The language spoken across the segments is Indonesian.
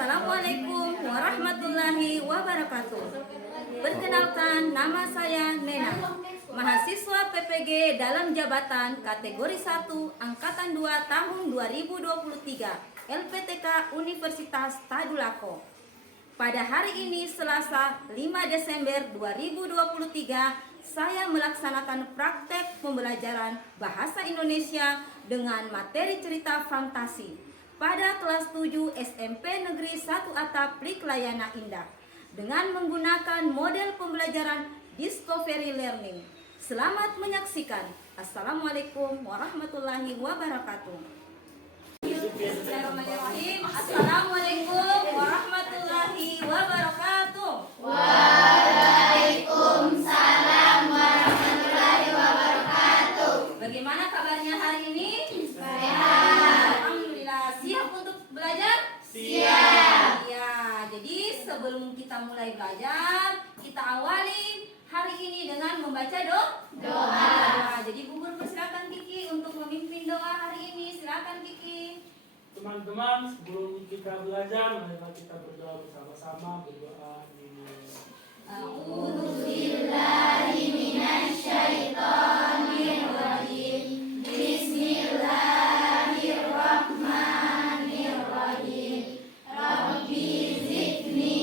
Assalamualaikum warahmatullahi wabarakatuh. Perkenalkan, nama saya Nena, mahasiswa PPG dalam jabatan kategori 1 Angkatan 2 tahun 2023 LPTK Universitas Tadulako. Pada hari ini Selasa 5 Desember 2023, saya melaksanakan praktek pembelajaran bahasa Indonesia dengan materi cerita fantasi pada kelas 7 SMP Negeri 1 Atap Pliklayana Indah dengan menggunakan model pembelajaran Discovery Learning. Selamat menyaksikan. Assalamualaikum warahmatullahi wabarakatuh. Bismillahirrahmanirrahim. Assalamualaikum warahmatullahi wabarakatuh. Waalaikumsalam warahmatullahi wabarakatuh. Bagaimana kabarnya hari ini? Sehat. Alhamdulillah. Siap untuk belajar? Siap. Ya, jadi sebelum kita mulai belajar, kita awali hari ini dengan membaca doa. Jadi Bu Guru persilakan Kiki untuk memimpin doa hari ini. Silakan Kiki. Teman-teman, sebelum kita belajar, marilah kita berdoa bersama-sama. Berdoa ini. A'udzubillahi minasyaitonirrajim. Bismillahirrahmanirrahim. Rabbi zidni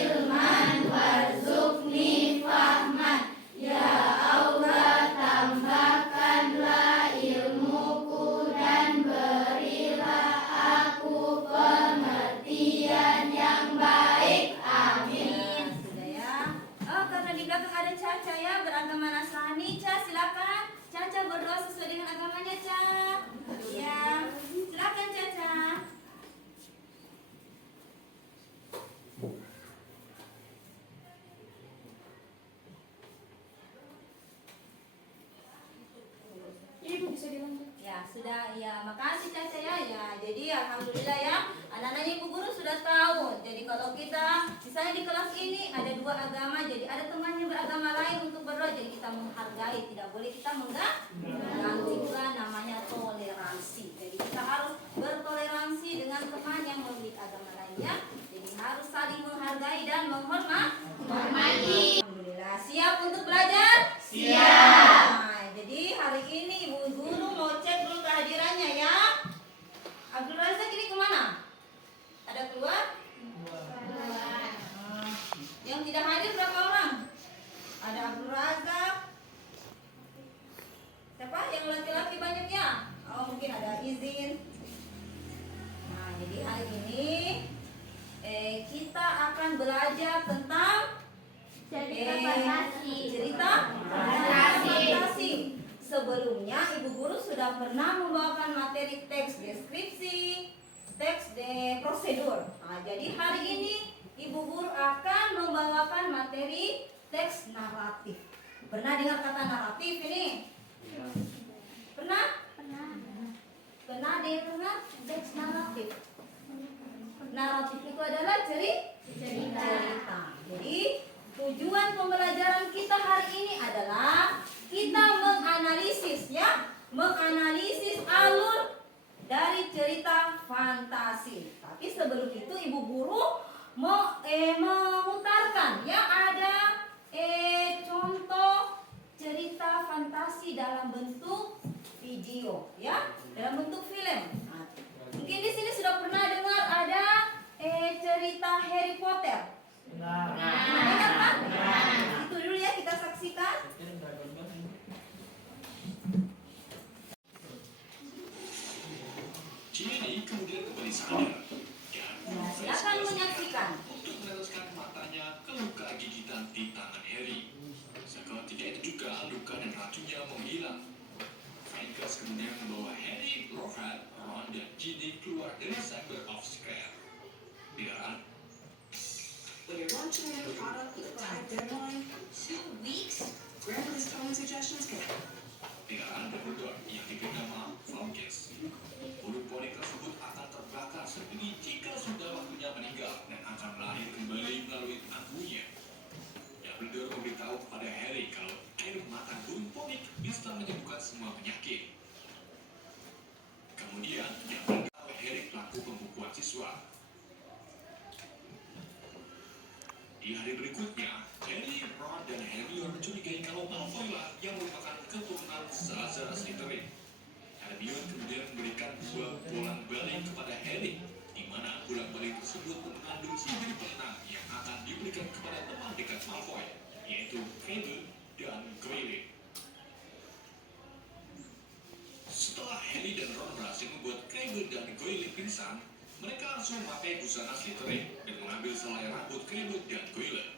ilman warzuqni fahman. Ya Allah, tambahkanlah ilmuku dan berilah aku pengertian yang baik. Amin. Sudah ya. Oh, karena di belakang ada Caca ya, beragama Nasrani. Ca, silakan. Caca berdoa sesuai dengan agamanya, Ca. Ya, silakan Caca. Ibu bisa dilanjut. Ya, sudah. Ya, makasih Caca ya. Ya, jadi alhamdulillah ya, anak-anaknya Ibu Guru sudah tahu. Jadi kalau kita misalnya di kelas ini ada dua agama, jadi ada temannya beragama lain untuk berdoa, jadi kita menghargai, tidak boleh kita mengganti, bukan namanya toleransi. Jadi kita harus bertoleransi dengan teman yang memiliki agama lainnya. Jadi harus saling menghargai dan menghormati. Alhamdulillah, siap untuk belajar? Siap. Nah, jadi hari ini Ibu Guru mau cek dulu kehadirannya ya. Abdul Razak ini kemana? Ada keluar? Yang tidak hadir berapa orang? Ada Abdul Razak. Siapa? Yang laki-laki banyaknya? Oh, mungkin ada izin. Nah, jadi hari ini kita akan belajar tentang Cerita fantasi. cerita fantasi. Sebelumnya Ibu Guru sudah pernah membawakan materi teks deskripsi, teks prosedur. Nah, jadi hari ini Ibu Guru akan membawakan materi teks naratif. Pernah dengar kata naratif ini? Pernah? Pernah dengar teks naratif? Naratif itu adalah cerita. Jadi tujuan pembelajaran kita hari ini adalah kita menganalisis ya, menganalisis alur dari cerita fantasi. Tapi sebelum itu Ibu Guru mau memutarkan ya, ada contoh cerita fantasi dalam bentuk video ya, dalam bentuk film. Nah, mungkin di sini sudah pernah dengar ada cerita Harry Potter. Nah, Dengar kan? Itu dulu ya, kita saksikan. Ginny kemudian kembali sadar dan Silakan menyaksikan. untuk meneruskan matanya ke luka gigitan di tangan Harry. Seketika itu juga luka dan racunnya menghilang. Venkers kemudian membawa Harry, Ron, dan Ginny keluar dari Chamber of Scare. Biar When you're launching a new product with a tight deadline, 2 weeks, grab this common suggestions kit. Piaraan Dumbledore yang diberi nama Falkes. Burung poni tersebut akan terbakar sembunyi jika sudah waktunya meninggal dan akan lahir kembali melalui anggunya. Dumbledore memberitahu kepada Harry kalau air mata burung poni bisa menyembuhkan semua penyakit. Kemudian, dia beritahu Harry pelaku pembukuan siswa. Di hari berikutnya, Harry, Ron, dan Hermione mencurigai kalau Malfoy lah yang merupakan keturunan Salazar Slytherin. Hermione kemudian memberikan dua bolang balik kepada Harry, di mana bolang balik tersebut mengandung sihir penenang yang akan diberikan kepada teman dekat Malfoy, yaitu Crabbe dan Goyle. Setelah Harry dan Ron berhasil membuat Crabbe dan Goyle pingsan, mereka langsung memakai busana Slytherin dan mengambil selai rambut Crabbe dan Goyle,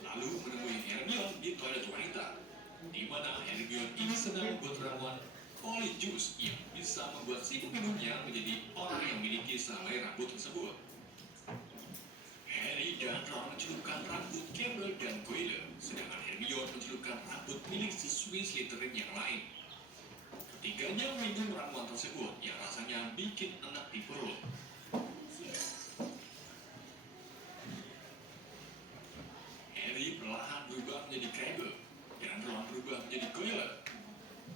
lalu menemui Hermione di toilet wanita, di mana Hermione ini sedang membuat ramuan Polyjuice yang bisa membuat si peminumnya menjadi orang yang memiliki selai rambut tersebut. Harry dan Ron mencelupkan rambut Crabbe dan Goyle, sedangkan Hermione mencelupkan rambut milik siswi Slytherin yang lain. Ketiganya meminum ramuan tersebut yang rasanya bikin enak di perut. Harry perlahan berubah menjadi Crabbe dan Ron berubah menjadi Goyle.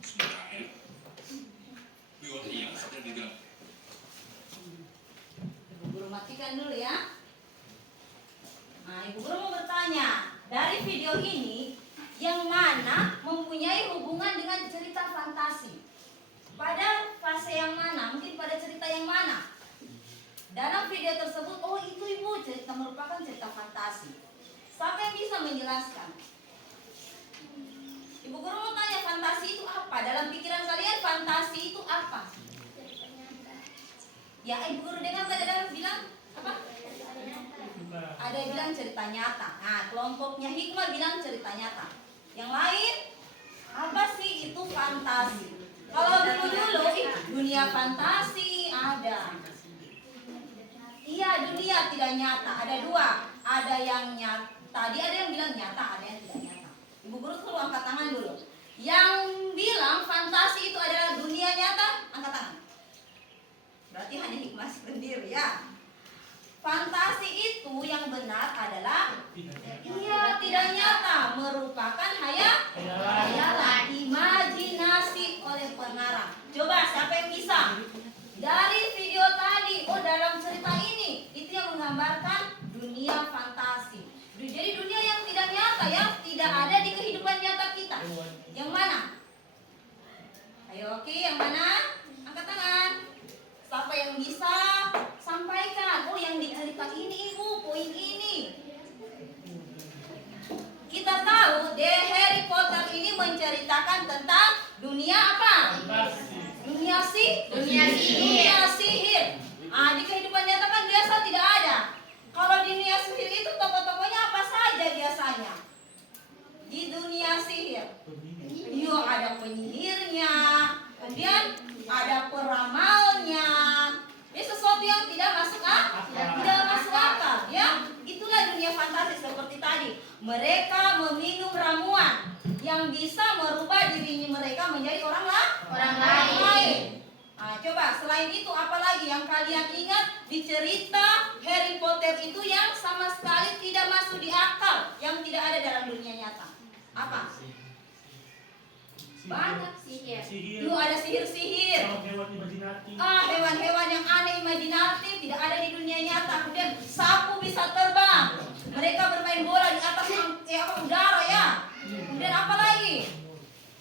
Sementara Hermione yang sedang di dalam. Ibu guru matikan dulu ya. Nah, ibu guru mau bertanya, dari video ini yang mana mempunyai hubungan dengan cerita fantasi? Pada fase yang mana? Mungkin pada cerita yang mana? Dalam video tersebut, oh itu ibu cerita merupakan cerita fantasi. Siapa yang bisa menjelaskan? Ibu guru mau tanya, fantasi itu apa? Dalam pikiran kalian fantasi itu apa? Ya, ibu guru dengar tadi ada yang bilang apa? Ada yang bilang cerita nyata. Nah, kelompoknya Hikmah bilang cerita nyata. Yang lain, apa sih itu fantasi? Kalau dulu dunia fantasi ada. Iya, dunia tidak nyata. Ada dua. Ada yang nyata. Tadi ada yang bilang nyata, ada yang tidak nyata. Ibu guru suruh angkat tangan dulu. Yang bilang fantasi itu adalah dunia nyata, angkat tangan. Berarti hanya Hikmah sendiri ya. Fantasi itu yang benar adalah tidak nyata, merupakan hayalan, imajinasi oleh pengarang. Coba siapa yang bisa? Dari video tadi, oh dalam cerita ini itu yang menggambarkan dunia fantasi. Jadi dunia yang tidak nyata, yang tidak ada di kehidupan nyata kita. Yang mana? Ayo, oke, yang mana? Angkat tangan. Siapa yang bisa sampaikan? Oh, yang di cerita ini ibu, poin ini. Kita tahu The Harry Potter ini menceritakan tentang dunia apa? Dunia sihir. Ah, di kehidupan nyata kan biasa tidak ada. Kalau di dunia sihir itu tokoh-tokohnya apa saja biasanya? Di dunia sihir, iya ada penyihirnya, kemudian ada peramalnya. Ini sesuatu yang tidak masuk akal, ya. Itulah dunia fantasi seperti tadi. Mereka meminum ramuan yang bisa merubah diri mereka menjadi orang lain. Nah, coba selain itu apalagi yang kalian ingat di cerita Harry Potter itu yang sama sekali tidak masuk di akal, yang tidak ada dalam dunia nyata? Apa? Banyak sihir. Lu ada sihir. Hewan imajinatif. Hewan-hewan yang aneh imajinatif tidak ada di dunia nyata. Kemudian sapu bisa terbang. Mereka bermain bola di atas udara ya. Kemudian apa lagi?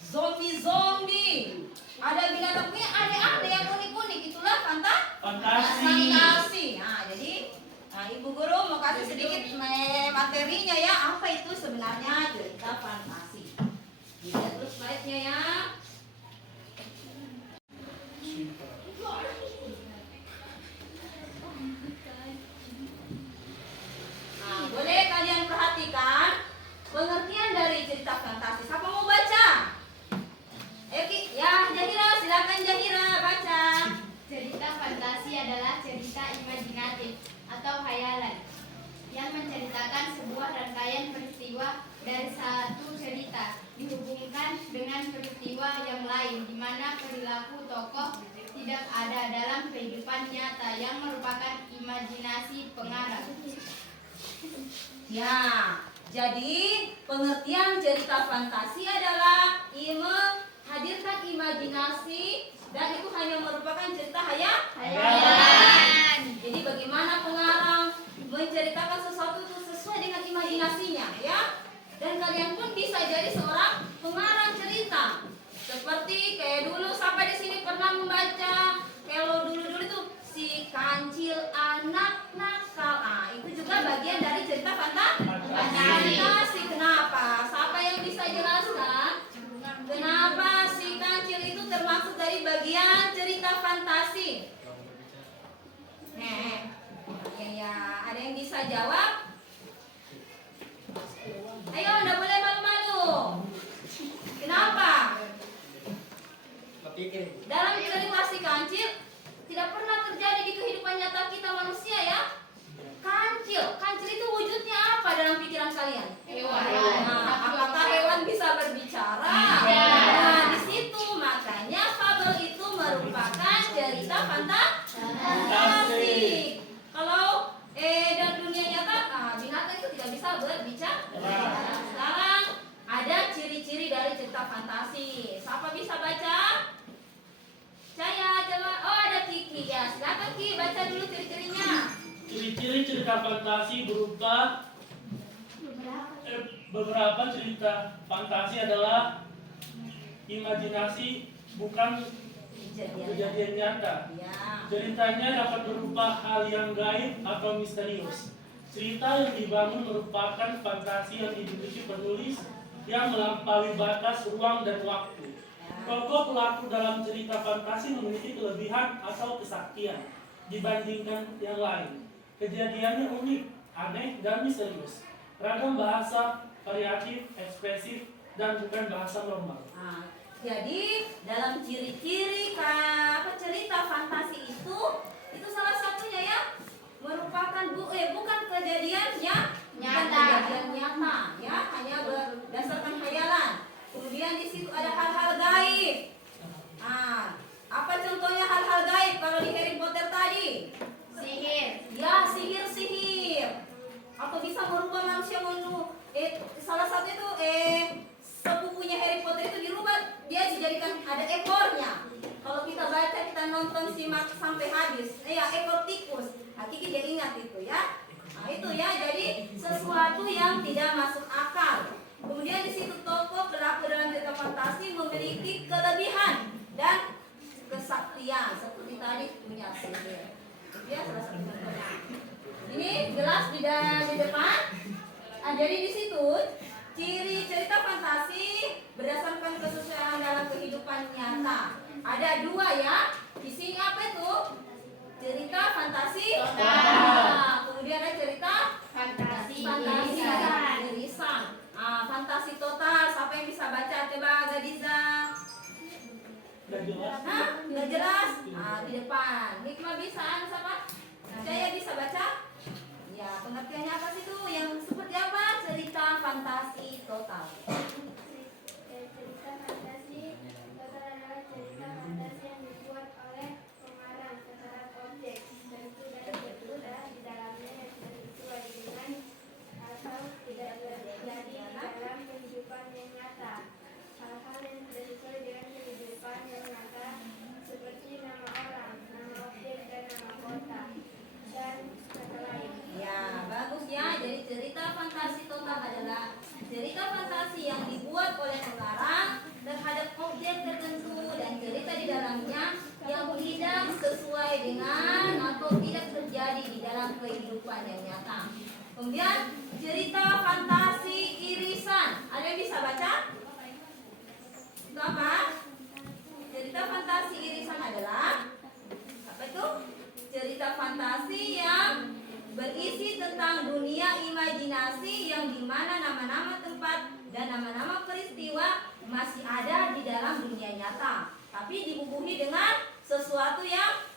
Zombie. Ada binatangnya aneh-aneh yang unik-unik. Itulah fantasi. Nah, jadi Ibu Guru mau kasih sedikit materinya ya. Apa itu sebenarnya cerita fantasi? Lihat terus slide-nya ya. Nah, boleh kalian perhatikan pengertian dari cerita fantasi. Siapa mau baca? Ya, Jahira, silakan Jahira baca. Cerita fantasi adalah cerita imajinatif atau khayalan yang menceritakan sebuah rangkaian peristiwa dari satu cerita dihubungkan dengan peristiwa yang lain di mana perilaku tokoh tidak ada dalam kehidupan nyata yang merupakan imajinasi pengarang. Ya, jadi pengertian cerita fantasi adalah menghadirkan imajinasi dan itu hanya merupakan cerita hayalan. Jadi bagaimana pengarang menceritakan sesuatu itu sesuai dengan imajinasi Dan kalian pun bisa jadi seorang pengarang cerita. Seperti kayak dulu, siapa di sini pernah membaca kalau dulu-dulu tuh si kancil anak nakal. Itu juga bagian dari cerita fantasi. Kenapa? Siapa yang bisa jelaskan? Kenapa si kancil itu termasuk dari bagian cerita fantasi? Ya, ada yang bisa jawab? Ayo, nggak boleh malu-malu. Kenapa? Dalam cerita si kancil tidak pernah terjadi di kehidupan nyata kita manusia ya. Kancil itu wujudnya apa dalam pikiran kalian? Hewan. Apakah hewan bisa berbicara? Tidak. Nah, di situ makanya fabel itu merupakan cerita fantasi. Kalau dalam dunia nyata, binatang itu tidak bisa berbicara. Sekarang ada ciri-ciri dari cerita fantasi. Siapa bisa baca? Saya coba. Oh, ada Kiki ya. Silakan Ki, baca dulu ciri-cirinya. Ciri-ciri cerita fantasi berupa beberapa cerita fantasi adalah imajinasi, bukan kejadian nyata. Ya. Ceritanya dapat berupa hal yang gaib atau misterius. Cerita yang dibangun merupakan fantasi yang dimiliki penulis yang melampaui batas ruang dan waktu. Tokoh pelaku dalam cerita fantasi memiliki kelebihan atau kesaktian dibandingkan yang lain. Kejadiannya unik, aneh, dan misterius. Ragam bahasa variatif, ekspresif, dan bukan bahasa normal. Jadi dalam ciri-ciri cerita fantasi itu salah satunya ya merupakan bukan kejadiannya Nyata. kejadian nyata ya, hanya berdasarkan khayalan. Kemudian di situ ada hal-hal gaib. Apa contohnya hal-hal gaib kalau di Harry Potter tadi? Sihir. Ya, sihir. Atau bisa merubah manusia salah satu itu sepupunya Harry Potter itu dirubah, dia dijadikan ada ekornya. Kalau kita baca, kita nonton simak sampai habis, ekor tikus. Kiki dia ingat itu ya. Itu ya, jadi sesuatu yang tidak masuk akal. Kemudian di situ tokoh pelaku dalam cerita fantasi memiliki kelebihan dan kesaktian seperti tadi punya sihir. Ya, salah satu contohnya. Ini gelas di depan. Jadi di situ ciri cerita fantasi berdasarkan kesesuaian dalam kehidupan nyata. Ada 2 ya. Di sini apa itu? Cerita fantasi. Kemudian ada cerita Fantasi. irisan. Fantasi total. Siapa yang bisa baca? Coba Gadiza. Nggak jelas. Nggak jelas? Di depan. Hikmah bisa? Siapa? Saya bisa baca? Ya, pengertiannya apa sih tuh? Yang seperti apa? Cerita fantasi total. Cerita fantasi total adalah cerita fantasi yang dibuat oleh pengarang terhadap objek tertentu dan bercerita di dalamnya yang tidak sesuai dengan atau tidak terjadi di dalam kehidupan yang nyata. Hal-hal yang tidak sesuai dengan kehidupan yang nyata seperti nama orang, nama objek, dan nama kota dan kata lain. Ya, bagus ya. Jadi cerita fantasi total adalah cerita fantasi yang dibuat oleh pengarang terhadap objek tertentu dan cerita di dalamnya yang tidak sesuai dengan atau tidak terjadi di dalam kehidupan yang nyata. Kemudian cerita fantasi irisan. Ada yang bisa baca? Itu apa? Cerita fantasi irisan adalah apa itu? Cerita fantasi yang berisi tentang dunia imajinasi yang dimana nama-nama tempat dan nama-nama peristiwa masih ada di dalam dunia nyata, tapi dibubuhi dengan sesuatu yang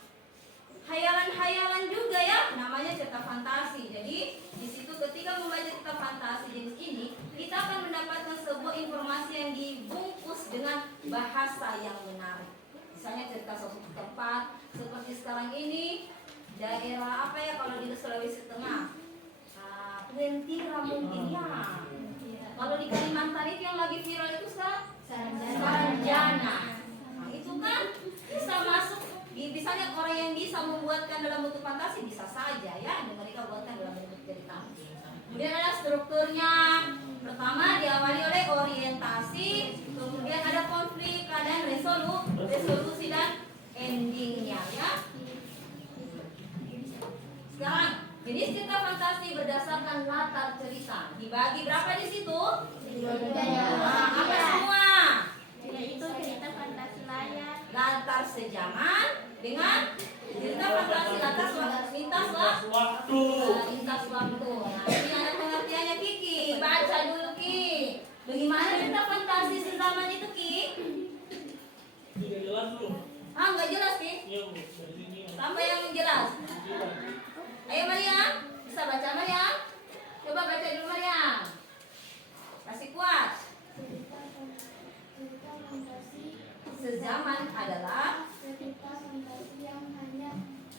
hayalan-hayalan juga ya, namanya cerita fantasi. Jadi di situ ketika membaca cerita fantasi jenis ini, kita akan mendapatkan sebuah informasi yang dibungkus dengan bahasa yang menarik. Misalnya cerita suatu tempat seperti sekarang ini, daerah apa ya kalau di Sulawesi Tengah, Twentira mungkin ya. Kalau di Kalimantan itu yang lagi viral itu Saranjana. Itu kan bisa masuk, misalnya orang yang bisa membuatkan dalam bentuk fantasi bisa saja ya, dan mereka buatkan dalam bentuk cerita. Kemudian ada strukturnya. Pertama fantasi, kemudian ada konflik, keadaan resolusi dan endingnya ya. Sekarang jenis cerita fantasi berdasarkan latar cerita dibagi berapa di situ? Nah, apa semua? Yaitu cerita fantasi layar, Latar sejaman dengan cerita fantasi lintas Waktu. lintas waktu. Nah, ini ada pengertiannya Kiki. Baca dulu Ki. Bagaimana cerita fantasi sezaman itu Ki? Tidak jelas belum? Ah, nggak jelas Ki. Iya Bu, dari sini. Sampai yang jelas. Jelas. Ayo Maria, bisa baca Maria? Coba baca dulu Maria. Kasih kuat. cerita fantasi, Sezaman adalah cerita fantasi yang hanya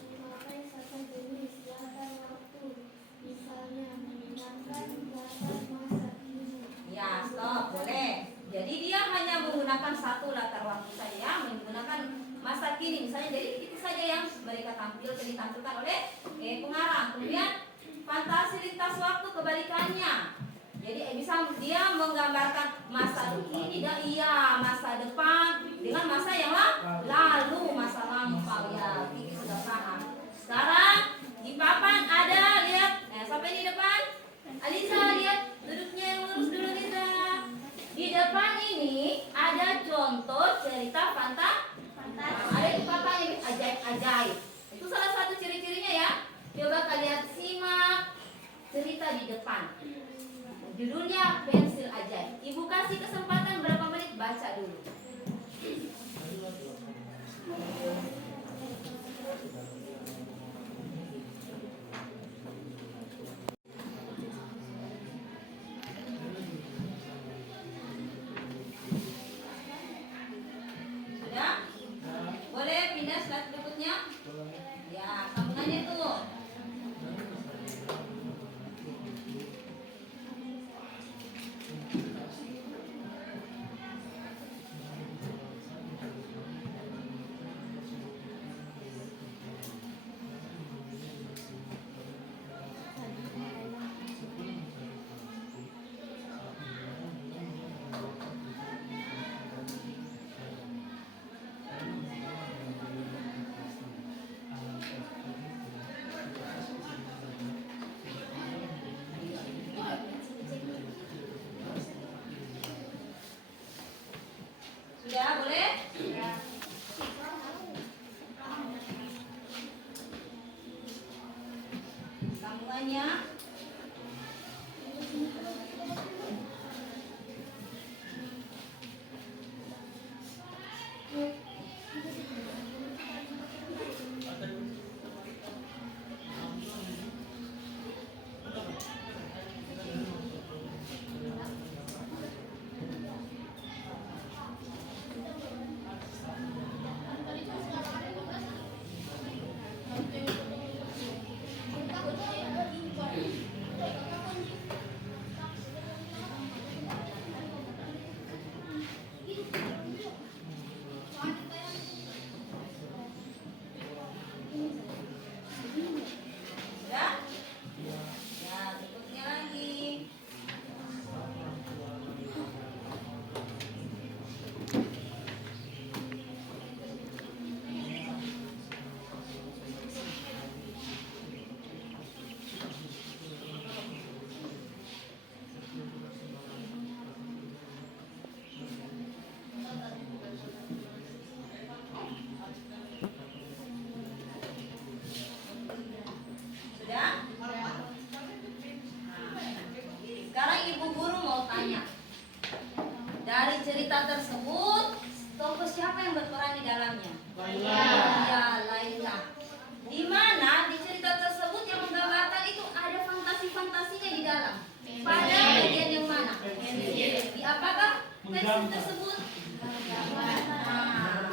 memakai satu jenis latar waktu, misalnya menggunakan latar masa kini. ya stop boleh. Jadi dia hanya menggunakan satu latar waktu saja, menggunakan masa kini misalnya. Jadi itu saja yang mereka ditampilkan oleh pengarang. Kemudian fantasi lintas waktu kebalikannya. Jadi bisa dia menggambarkan masa kini dan masa depan dengan masa yang lalu, masa lampau ya. Kiki sudah paham. Sekarang di papan ada lihat, sampai di depan. Alisa lihat duduknya yang lurus dulu Alisa. Di depan ini ada contoh cerita fantasi. Ada di papan yang ajaib-ajaib. Itu salah satu ciri-cirinya ya. Coba kalian simak cerita di depan. Judulnya Pensil Ajaib. Ibu kasih kesempatan berapa menit baca dulu. Sudah? Boleh pindah slide berikutnya? Ya, sambungannya tuh. Sudah boleh? Sambungannya. Sudah? Ya, berikutnya lagi. Sudah? Sekarang ibu guru mau tanya. Dari cerita tersebut, tokoh siapa yang berperan di dalamnya? Ya, Laila. Di mana di cerita tersebut yang menggambarkan itu ada fantasi-fantasinya di dalam? Pada bagian yang mana? Di apakah pensil tersebut? Nah,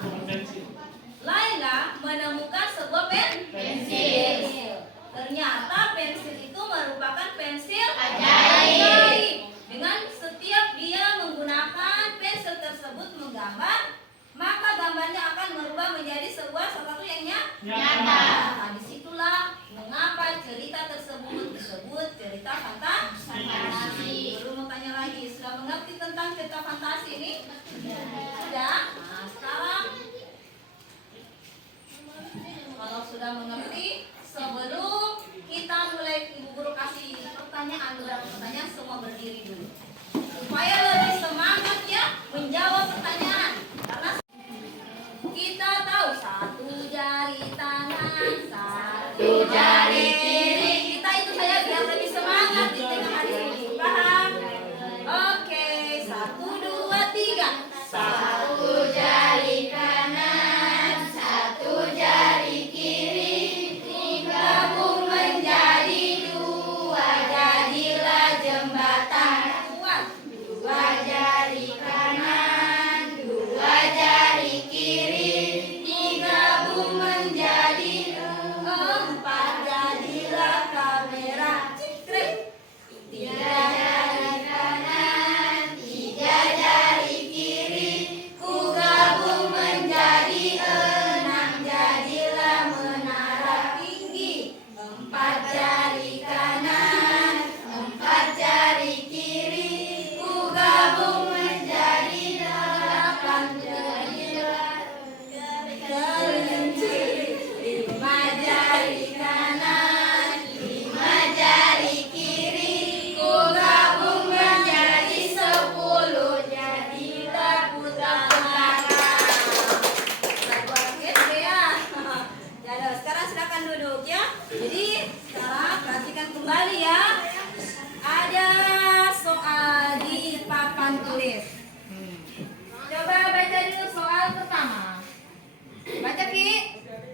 Laila menemukan sebuah pensil. Ternyata pensil itu merupakan pensil ajaib. Dengan setiap dia menggunakan pensil tersebut menggambar, maka gambarnya akan merubah menjadi sesuatu yang nyata. Nah, disitulah mengapa cerita tersebut disebut cerita fantasi. Baru mau tanya lagi, sudah mengerti tentang cerita fantasi? beberapa pertanyaan, semua berdiri dulu. Supaya lebih semangat ya menjawab pertanyaan. Karena kita tahu satu jari tangan, satu jari kiri. Kita itu saja biar lebih semangat di tengah hari ini. Paham? Oke, 1, 2, 3. Satu jari kanan, satu jari kiri, digabung menjadi 2, jadilah jembatan. Dua jari kanan, 2 jari kiri, digabung menjadi 4, jadilah kamera. Cekrek. 3 jari kanan, 3 jari kiri, ku gabung menjadi 6, jadilah menara tinggi. 4 jari kanan, 4 jari kiri, ku gabung menjadi 8, jadilah kelinci. 5 jari kanan, 5 jari kiri, ku gabung menjadi 10, jadilah putaran. Lagu SD ya. Jadi sekarang silakan duduk ya. Jadi sekarang perhatikan kembali ya. Ada soal di papan tulis. Coba baca dulu soal pertama. Baca Ki.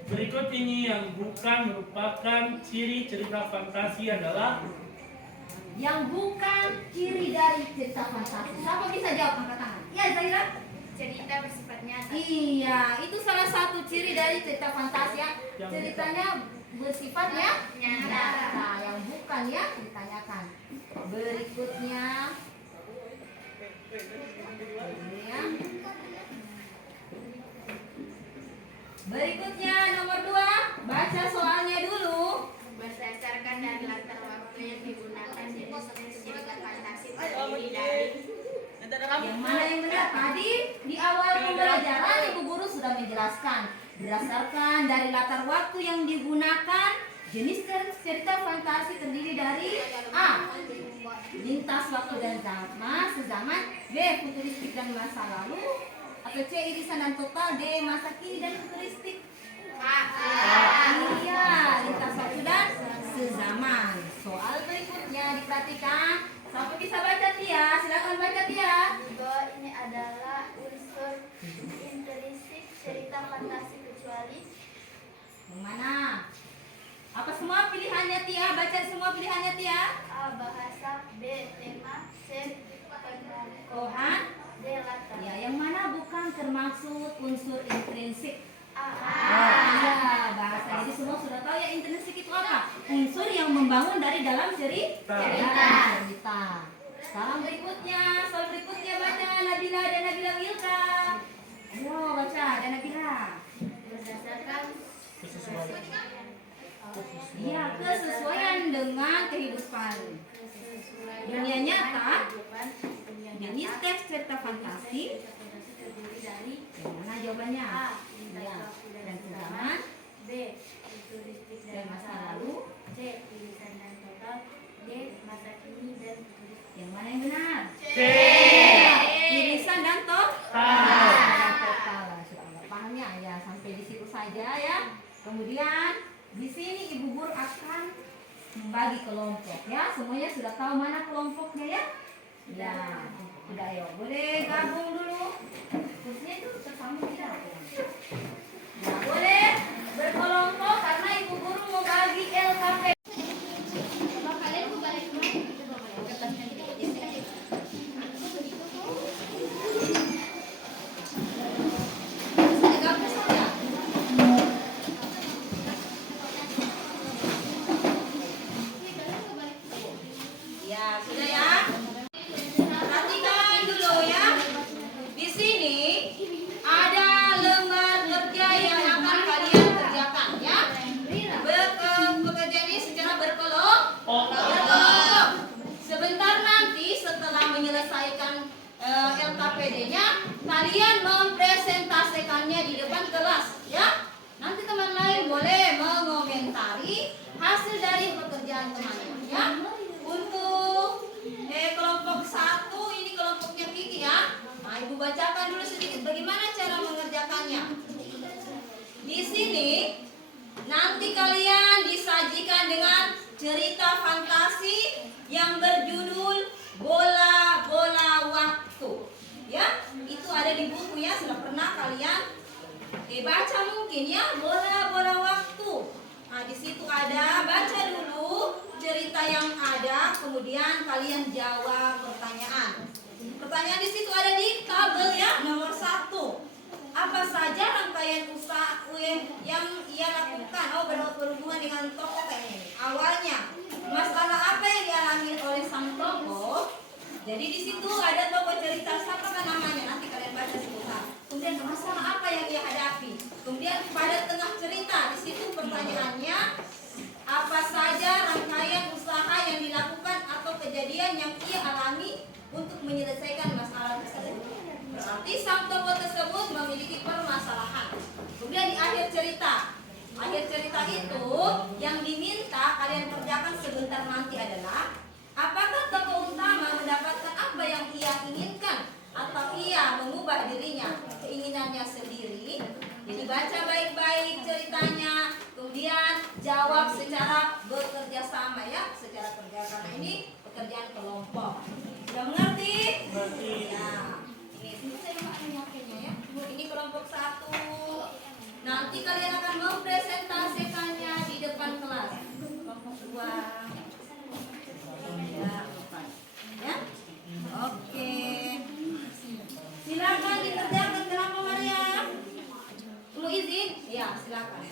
Berikut ini yang bukan merupakan ciri cerita fantasi adalah Yang bukan ciri dari cerita fantasi. Siapa bisa jawab, angkat tangan? Iya, Zaira. Cerita bersifat nyata. Iya, itu salah satu ciri dari cerita fantasi ya. Yang Ceritanya bersifat ya Nyata. Nah, yang bukan ya ditanyakan. Berikutnya. Ini ya. Berikutnya nomor 2, baca soalnya dulu. Berdasarkan dari latar waktu yang digunakan jenis cerita fantasi terdiri dari Yang mana yang benar? Tadi di awal pembelajaran Ibu Guru sudah menjelaskan. Berdasarkan dari latar waktu yang digunakan, jenis cerita fantasi terdiri dari A. Lintas waktu dan zaman, sezaman. B. Futuristik dan masa lalu. Atau C. Irisan dan total. D. Masa kini dan futuristik. Iya, lintas waktu dan sezaman. Soal berikutnya diperhatikan. Siapa bisa baca Tia? Silakan baca Tia. Bahwa ini adalah unsur intrinsik cerita fantasi kecuali Yang mana? Apa semua pilihannya Tia? Baca semua pilihannya Tia. A. Bahasa, B. Tema, C. Penongkohan, Kohan. D. Latar. Ya, yang mana bukan termaksud unsur intrinsik? A. Iya, bahasa. Jadi semua sudah tahu ya intrinsik itu apa? Unsur yang membangun dari dalam cerita. Salam berikutnya, soal berikutnya baca Nabila dan Nabila Wilka. Ayo baca dan Nabila. berdasarkan kesesuaian. Iya, kesesuaian dengan kehidupan. Dunia nyata, jenis teks cerita fantasi. terdiri dari Yang mana jawabannya? A. Iya, Lintas dan waktu dan sezaman. B. Futuristik Dan dan masa masa lalu. lalu. C. Irisan dan total. D. Masa kini dan futuristik. Yang mana yang benar? C. Irisan dan total. Sudah nggak pahamnya ya, sampai di situ saja ya. Kemudian di sini Ibu Guru akan membagi kelompok ya. Semuanya sudah tahu mana kelompoknya ya? Ya, sudah ya. Boleh gabung dulu. Kursinya itu tersambung tidak? Nah, boleh berkelompok karena Ibu Guru mau bagi LKP. Coba kalian kembali kemana? Coba boleh. Kertasnya kita geser. Bisa digabung saja. Ya, sudah ya. Perhatikan dulu ya. Di sini ada lembar kerja yang akan kalian kerjakan ya. Pekerjaan ini fantasi yang berjudul Bola-Bola Waktu. Ya, itu ada di buku ya, sudah pernah kalian baca mungkin ya, Bola-Bola Waktu. Nah, di situ ada, baca dulu cerita yang ada, kemudian kalian jawab pertanyaan. Pertanyaan di situ ada di tabel ya, nomor 1. Apa saja rangkaian usaha yang ia lakukan? Oh, berhubungan dengan tokoh ini. Awalnya, masalah apa yang dialami oleh sang tokoh? Jadi di situ ada tokoh cerita, siapa kan namanya? Nanti kalian baca sebentar. Kemudian masalah apa yang ia hadapi? Kemudian pada tengah cerita di situ pertanyaannya, apa saja rangkaian usaha yang dilakukan atau kejadian yang ia alami untuk menyelesaikan masalah tersebut? Berarti sang tokoh tersebut memiliki permasalahan. Kemudian di akhir cerita itu yang diminta kalian kerjakan sebentar nanti adalah, apakah tokoh utama mendapatkan apa yang ia inginkan atau ia mengubah dirinya, keinginannya sendiri? Jadi baca baik-baik ceritanya, kemudian jawab secara bekerja sama ya, secara kerja, karena ini pekerjaan kelompok. Sudah mengerti? Ya. Ini saya mau yakinnya ya. Ini kelompok 1. Nanti kalian akan mempresentasikannya di depan kelas. Kelompok 2. Ya. Oke. Silakan dikerjakan. Kenapa Maria? Perlu izin? Ya, silakan.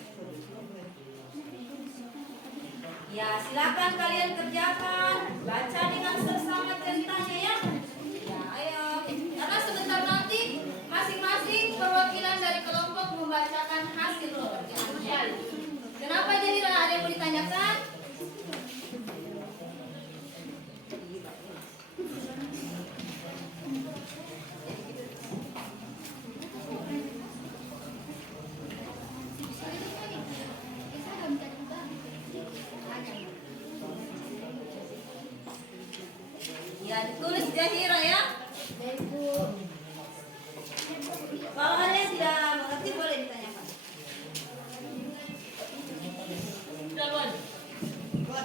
Ya, silakan kalian kerjakan. Baca dengan seksama ceritanya ya. Ya, ayo. Karena sebentar nanti masing-masing perwakilan dari kelompok membacakan hasil pekerjaan. Kenapa jadi ada yang mau ditanyakan? Ya, ditulis Jahira ya. Kalau ada yang tidak mengerti boleh ditanyakan.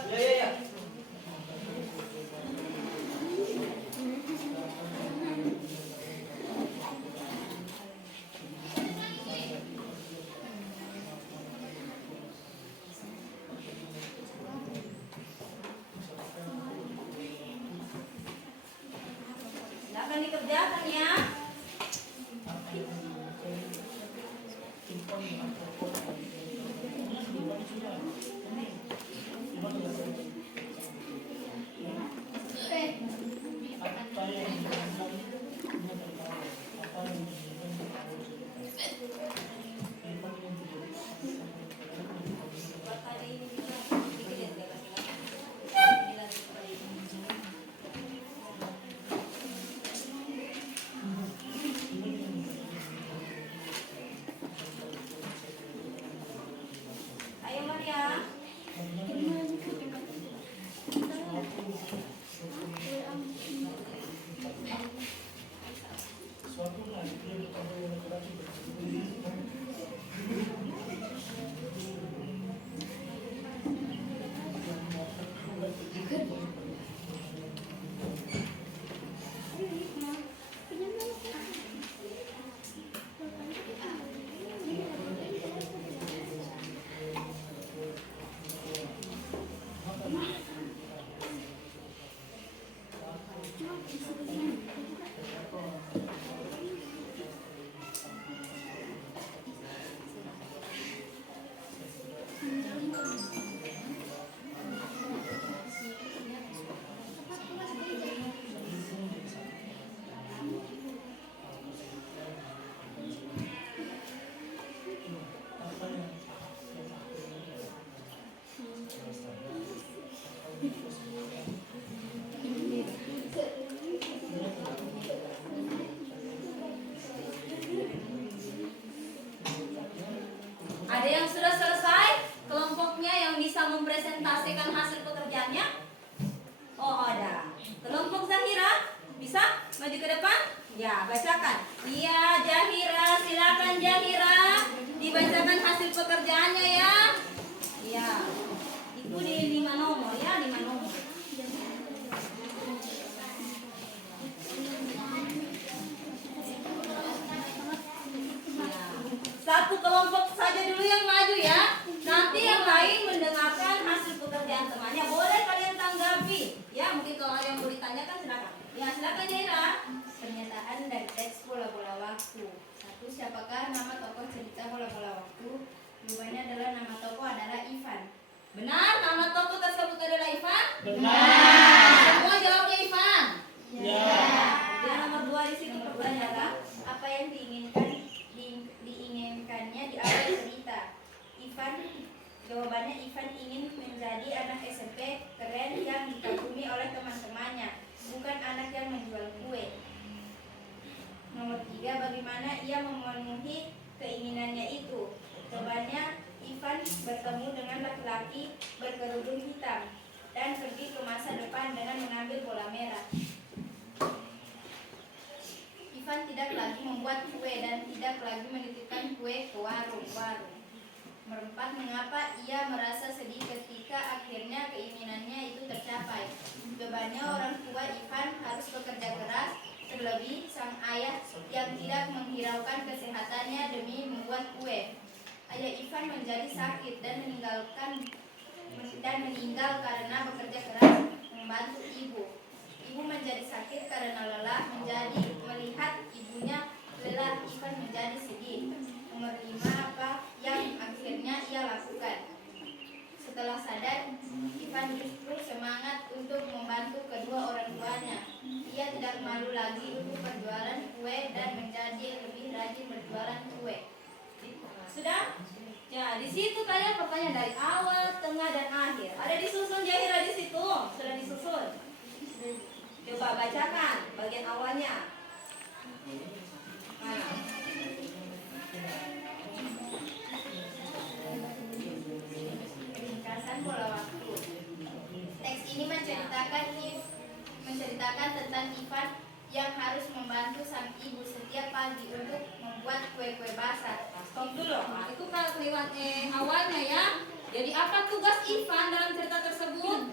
Ya. Silakan dikerjakan ya. Ayo Maria. Ada yang sudah selesai kelompoknya yang bisa mempresentasikan hasil pekerjaannya? Oh, ada. Kelompok Zahira bisa maju ke depan? Ya, bacakan. Iya, Jahira, silakan Jahira. Dibacakan hasil pekerjaannya ya. Iya. Itu di 5 nomor ya, 5 nomor. dulu yang maju ya. Nanti yang lain mendengarkan hasil pekerjaan temannya. Boleh kalian tanggapi. Ya, mungkin kalau ada yang mau ditanyakan silakan. Ya, silakan Jaira. Pernyataan dari teks bola-bola waktu. 1. Siapakah nama tokoh cerita bola-bola waktu? Jawabannya adalah nama tokoh adalah Ivan. Benar, nama tokoh tersebut adalah Ivan? Benar. Semua jawabnya Ivan. Ya. Dia nomor 2 di situ pertanyaan. Apa yang diinginkannya di awal cerita? Ivan, jawabannya Ivan ingin menjadi anak SMP keren yang dikagumi oleh teman-temannya, bukan anak yang menjual kue. Nomor 3, bagaimana ia memenuhi keinginannya itu? Jawabannya, Ivan bertemu dengan laki-laki berkerudung hitam dan pergi ke masa depan dengan mengambil bola merah. Ivan tidak lagi membuat kue dan tidak lagi menitipkan kue ke warung-warung. Nomor 4, mengapa ia merasa sedih ketika akhirnya keinginannya itu tercapai? Jawabannya, orang tua Ivan harus bekerja keras, terlebih sang ayah yang tidak menghiraukan kesehatannya demi membuat kue. Ayah Ivan menjadi sakit dan meninggal karena bekerja keras membantu ibu. Ibu menjadi sakit karena lelah. Melihat ibunya lelah, Ivan menjadi sedih. Nomor 5, apa yang akhirnya ia lakukan? Setelah sadar, Ivan justru semangat untuk membantu kedua orang tuanya. Ia tidak malu lagi untuk berjualan kue dan menjadi lebih rajin berjualan kue. Sudah? Ya, di situ tanya pertanyaan dari awal, tengah, dan akhir. Ada disusun Jahira di situ? Sudah disusun? Coba bacakan bagian awalnya. Mana? Ringkasan bola waktu. Teks ini menceritakan tentang Ivan yang harus membantu sang ibu setiap pagi untuk membuat kue-kue basah. Stop dulu. Nah, itu kan kelewat awalnya ya. Jadi apa tugas Ivan dalam cerita tersebut?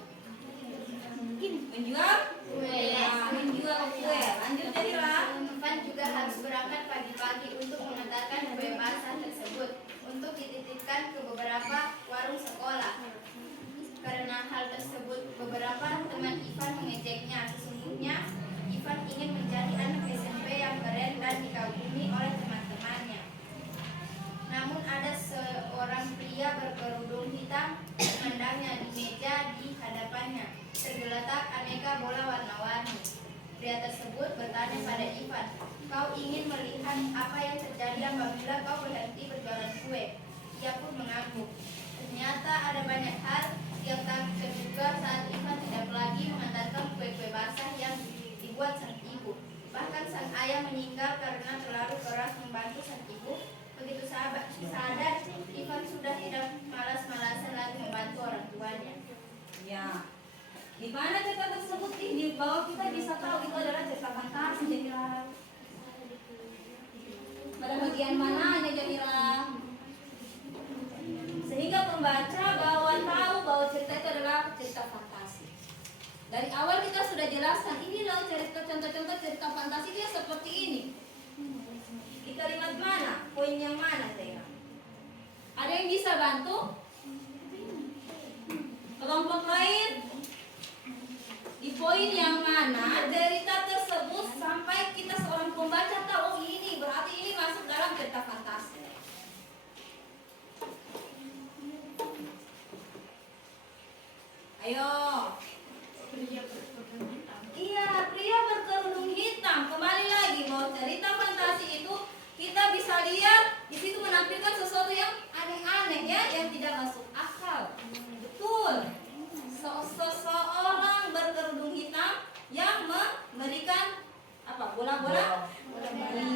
Menjual Kue. Nah, menjual kue. Lanjut Jahira. Ivan juga harus berangkat pagi-pagi untuk mengantarkan kue basah tersebut untuk dititipkan ke beberapa warung sekolah. Karena hal tersebut, beberapa teman Ivan mengejeknya. Sesungguhnya, Ivan ingin menjadi anak SMP yang keren dan dikagumi oleh teman-temannya. Namun ada seorang pria berkerudung hitam memandangnya di meja di hadapannya. Tergeletak aneka bola warna-warni. Pria tersebut bertanya pada Ivan, "Kau ingin melihat apa yang terjadi apabila kau berhenti berjualan kue?" Ia pun mengangguk. Ternyata ada banyak hal yang tak terduga saat Ivan tidak lagi mengantarkan kue-kue basah yang dibuat sang ibu. Bahkan sang ayah meninggal karena terlalu keras membantu sang ibu. Begitu sadar, Ivan sudah tidak malas-malasan lagi membantu orang tuanya. Ya. Di mana cerita tersebut ini bahwa kita bisa tahu itu adalah cerita fantasi Jahira. Pada bagian mananya Jahira? Sehingga pembaca tahu bahwa cerita itu adalah cerita fantasi. Dari awal kita sudah jelaskan ini loh cerita contoh-contoh cerita fantasi dia seperti ini. Di kalimat mana? Poin yang mana Jahira? Ada yang bisa bantu? Kelompok lain? Di poin yang mana cerita tersebut sampai kita seorang pembaca tahu ini berarti ini masuk dalam cerita fantasi. Ayo. Iya, pria berkerudung hitam. Kembali lagi bahwa cerita fantasi itu kita bisa lihat di situ menampilkan sesuatu yang aneh-aneh ya, yang tidak masuk akal. Betul. Seseorang berkerudung hitam yang memberikan apa? Bola-bola?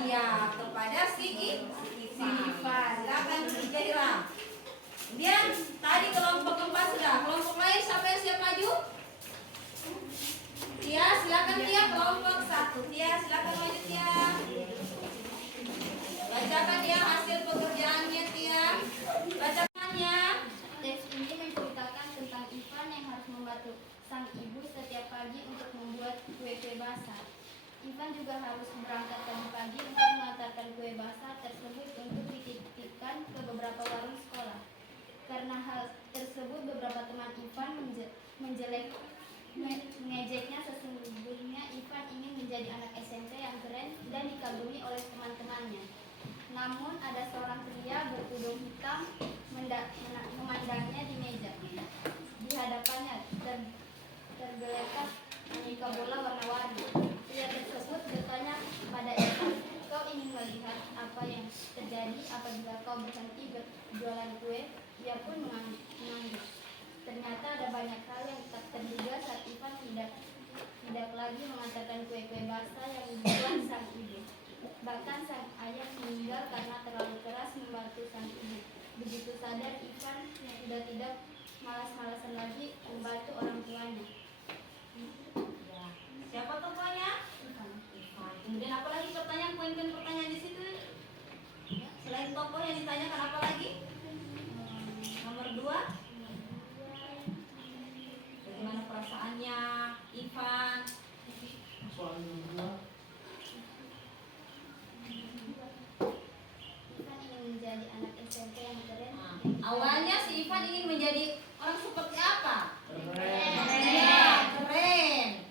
Iya, kepada si Ivan. Silakan Jahira. Kemudian tadi kelompok keempat sudah. Kelompok lain siapa yang siap maju? Tia, silakan Tia. Kelompok 1. Tia, silakan maju Tia. Bacakan dia hasil pekerjaannya Tia. Bacakannya. Teks ini menceritakan tentang Ivan yang harus membantu sang ibu setiap pagi untuk membuat kue-kue basah. Ivan juga harus berangkat pagi-pagi untuk mengantarkan kue basah tersebut untuk dititipkan ke beberapa warung sekolah. Karena hal tersebut, beberapa teman Ivan mengejeknya. Sesungguhnya Ivan ingin menjadi anak SMP yang keren dan dikagumi oleh teman-temannya. Namun ada seorang pria berkerudung hitam memandangnya di meja. Di hadapannya tergeletak aneka bola warna-warni. Pria tersebut bertanya pada Ivan, "Kau ingin melihat apa yang terjadi apabila kau berhenti berjualan kue?" Ia pun mengangguk. Ternyata ada banyak hal yang tak terduga saat Ivan tidak lagi mengantarkan kue-kue basah yang dibuat sang ibu. Bahkan sang ayah meninggal karena terlalu keras membantu sang ibu. Begitu sadar, Ivan sudah tidak malas-malasan lagi membantu orang tuanya. Ya. Siapa tokohnya? Ivan. Kemudian apa lagi pertanyaan, poin-poin pertanyaan di situ? Selain tokoh yang ditanyakan apa lagi? Nomor 2. Bagaimana perasaannya Ivan? Soal nomor 2. Ivan ingin menjadi anak SMP yang keren. Awalnya si Ivan ingin menjadi orang seperti apa? Keren. Ya, keren.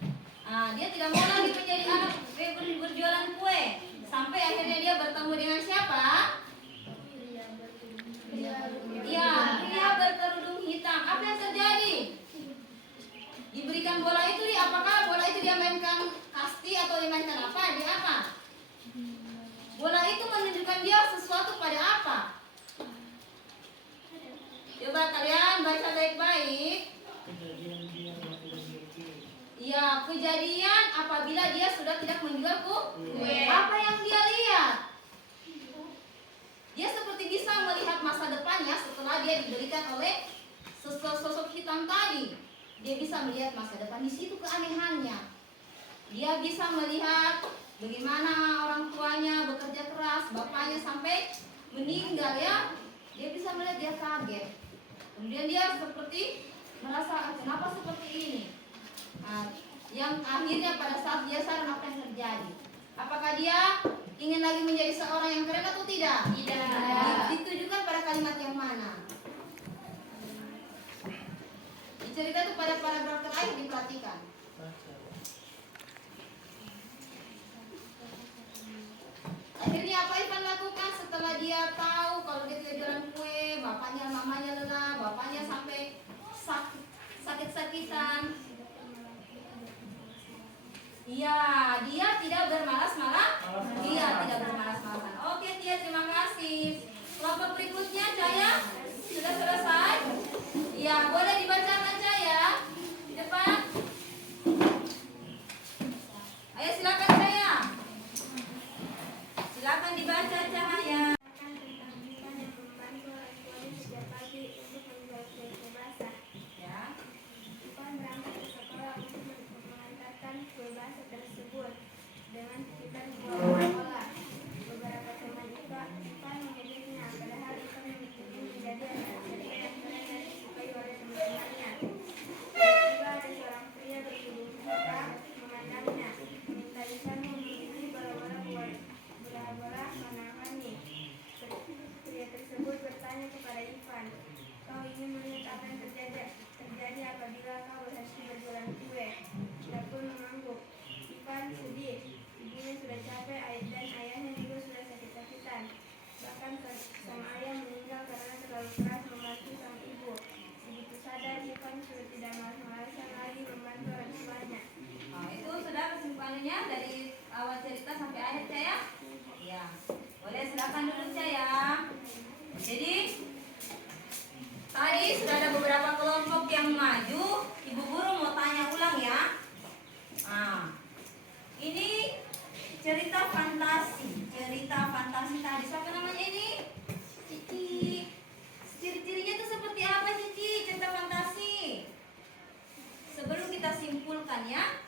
Dia tidak mau lagi menjadi anak berjualan kue. Sampai akhirnya dia bertemu dengan siapa? Iya, pria berkerudung hitam. Apa yang terjadi? Diberikan bola itu, apakah bola itu dia mainkan kasti atau dia mainkan apa? Dia apa? Bola itu menunjukkan dia sesuatu pada apa? Coba kalian baca baik-baik. Kejadian dia tidak kue. Iya, kejadian apabila dia sudah tidak menjual kue. Apa yang dia lihat? Dia seperti bisa melihat masa depannya setelah dia diberikan oleh sosok hitam tadi. Dia bisa melihat masa depan. Di situ keanehannya. Dia bisa melihat bagaimana orang tuanya bekerja keras, bapaknya sampai meninggal ya. Dia bisa melihat, dia kaget. Kemudian dia seperti merasa, kenapa seperti ini? Yang akhirnya pada saat dia sadar apa yang terjadi. Apakah dia ingin lagi menjadi seorang yang keren atau tidak? Tidak. Ditujukan pada kalimat yang mana? Cerita itu pada paragraf terakhir diperhatikan. Akhirnya apa Ivan lakukan setelah dia tahu kalau dia tidak jualan kue, bapaknya, mamanya lelah, bapaknya sampai sakit-sakitan. Iya, dia tidak bermalas-malasan. Dia tidak bermalas-malasan. Oke, Tia, terima kasih. Kelompok berikutnya, Caya, sudah selesai? Iya, boleh dibacakan Caya di depan. Ayo silakan Caya. Silakan dibaca Cahaya. Tentang Ivan yang membantu orang tuanya sejak pagi untuk menjual kue basah. Ya. Ivan berangkat ke sekolah untuk mengantarkan kue basah tersebut dengan titipan bola. Beberapa teman Ivan mengejeknya, padahal Ivan ingin menjadi anak SMP yang keren dan disukai oleh teman-temannya. Tiba-tiba ada seorang pria berkerudung hitam memandangnya, meminta Ivan memiliki bola-bola warna-warni. Pria tersebut bertanya kepada Ivan, "Kau ingin melihat apa yang terjadi apabila kau berhasil berjualan kue?" Dia pun mengangguk. Ivan sedih. Ibunya sudah capek dan ayahnya juga sudah sakit-sakitan. Bahkan sang ayah meninggal karena terlalu keras membantu sang ibu. Begitu sadar, Ivan sudah tidak malas-malasan lagi membantu orang tuanya. Itu sudah kesimpulannya dari awal cerita sampai akhir Caya. Ya, boleh silakan duduk Caya. Jadi tadi sudah ada beberapa kelompok yang maju. Ibu guru mau tanya ulang ya. Ini cerita fantasi. Cerita fantasi tadi. Siapa namanya ini? Cici. Ciri-cirinya itu seperti apa Cici? Cerita fantasi. Sebelum kita simpulkan ya.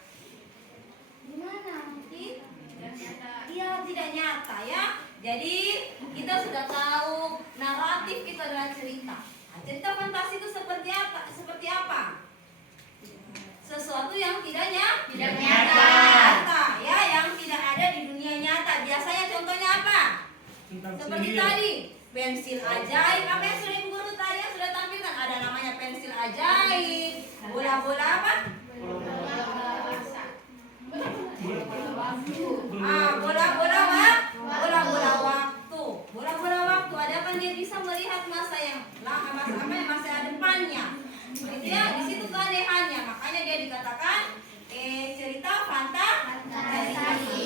Gimana? Iya, tidak nyata ya. Jadi kita sudah tahu naratif kita adalah cerita. Cerita fantasi itu seperti apa? Seperti apa? Sesuatu yang tidak nyata ya, yang tentang Seperti sihir. tadi, pensil ajaib. Apa yang sudah Ibu Guru tadi yang sudah tampilkan? Ada namanya pensil ajaib. Bola-bola apa? Bola-bola waktu. Bola-bola waktu. Ada apa dia bisa melihat masa depannya. Gitu ya. Di situ keanehannya. Makanya dia dikatakan cerita fantasi.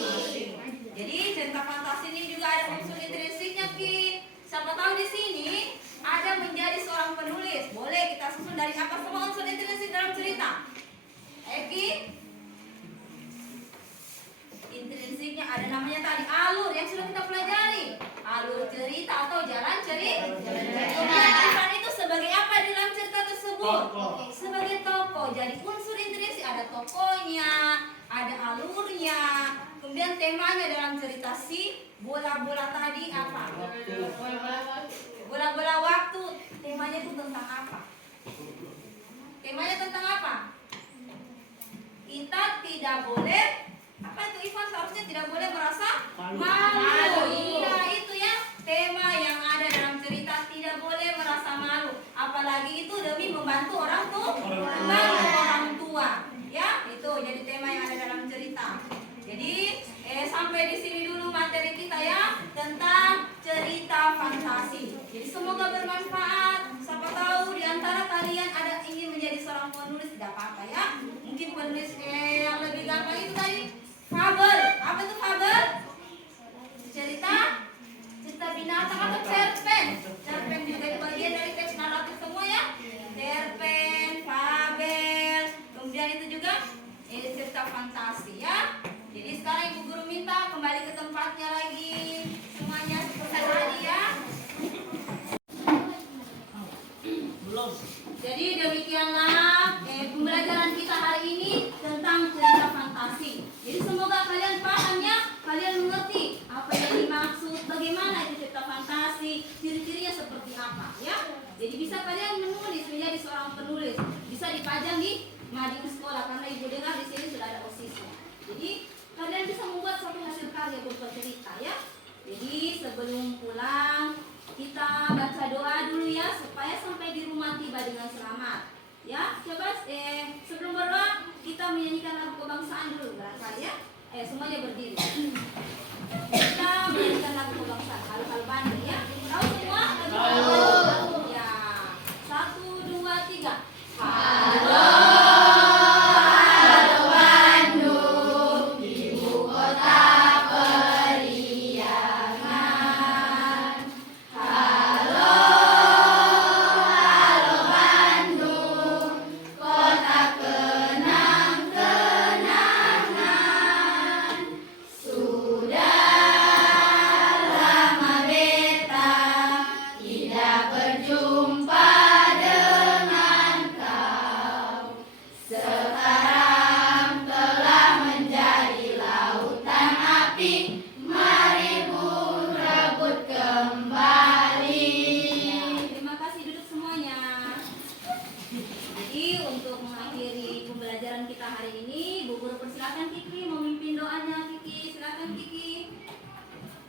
Jadi cerita fantasi ini juga ada unsur intrinsiknya, Ki. Siapa tahu di sini ada menjadi seorang penulis. Boleh kita susun dari apa semua unsur intrinsik dalam cerita? Ki? Intrinsiknya ada namanya tadi alur yang sudah kita pelajari. Alur cerita atau jalan cerita. Kemudian itu sebagai apa di dalam cerita tersebut? Tokoh. Sebagai tokoh. Jadi unsur intrinsik ada tokohnya, ada alurnya. Kemudian temanya dalam cerita si bola-bola tadi apa? Bola-bola waktu. Temanya itu tentang apa? Temanya tentang apa? Kita tidak boleh, apa itu Ivan, seharusnya tidak boleh merasa malu. Iya, itu ya tema yang ada dalam cerita, tidak boleh merasa malu. Apalagi itu demi membantu orang tua. Ya, itu jadi tema yang ada dalam cerita. Jadi sampai di sini dulu materi kita ya tentang cerita fantasi. Jadi semoga bermanfaat. Siapa tahu di antara kalian ada ingin menjadi seorang penulis, tidak apa-apa ya. Mungkin penulis yang lebih gampang itu tadi fabel. Apa itu fabel? Cerita binatang atau cerpen. Cerpen juga itu bagian dari teks naratif semua ya. Cerpen, fabel. Kemudian itu juga cerita fantasi ya. Jadi sekarang Ibu Guru minta kembali ke tempatnya lagi. Semuanya seperti tadi ya. Belum. Jadi demikianlah pembelajaran kita hari ini tentang cerita fantasi. Jadi semoga kalian paham ya, kalian mengerti apa yang dimaksud, bagaimana itu cerita fantasi, ciri-cirinya seperti apa ya. Jadi bisa kalian menulis menjadi seorang penulis, bisa dipajang di mading sekolah karena Ibu dengar di sini sudah ada OSISnya. Jadi kalian bisa membuat suatu hasil karya berupa cerita ya. Jadi sebelum pulang kita baca doa dulu ya supaya sampai di rumah tiba dengan selamat. Ya, coba sebelum berdoa kita menyanyikan lagu kebangsaan dulu barangkali ya. Semuanya berdiri. Kita menyanyikan lagu kebangsaan. Halo Bandung ya. Tahu semua? Tahu. Ya. 1, 2, 3. Halo.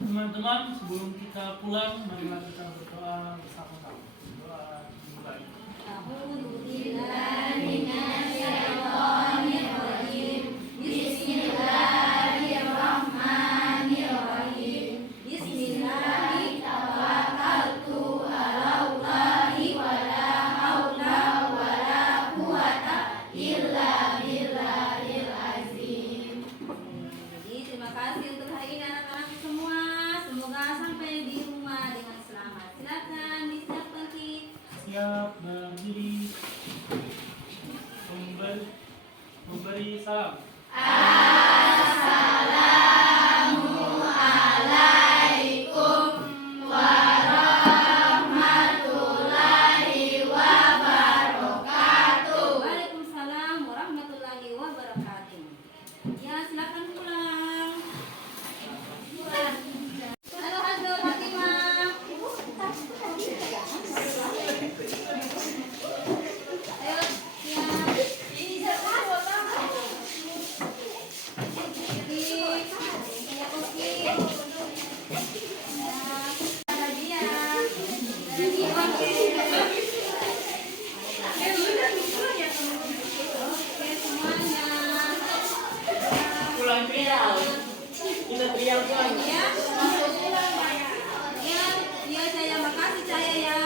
Teman-teman, sebelum kita pulang, marilah kita berdoa bersama-sama. Doa dimulai. Bismillahirrahmanirrahim. Bismillahirrahmanirrahim. Wala haula wala quwata illa billahil azim. Jadi terima kasih untuk hari ini anak-anak semua. Semoga sampai di rumah dengan selamat. Silakan disiapkan Ki. Siap berdiri. Memberi salam. Assalamualaikum warahmatullahi wabarakatuh. Waalaikumsalam warahmatullahi wabarakatuh. Ya, silakan pulang. Halo Fatimah. Ayo, siap. Ya, ya, saya makasih saya ya.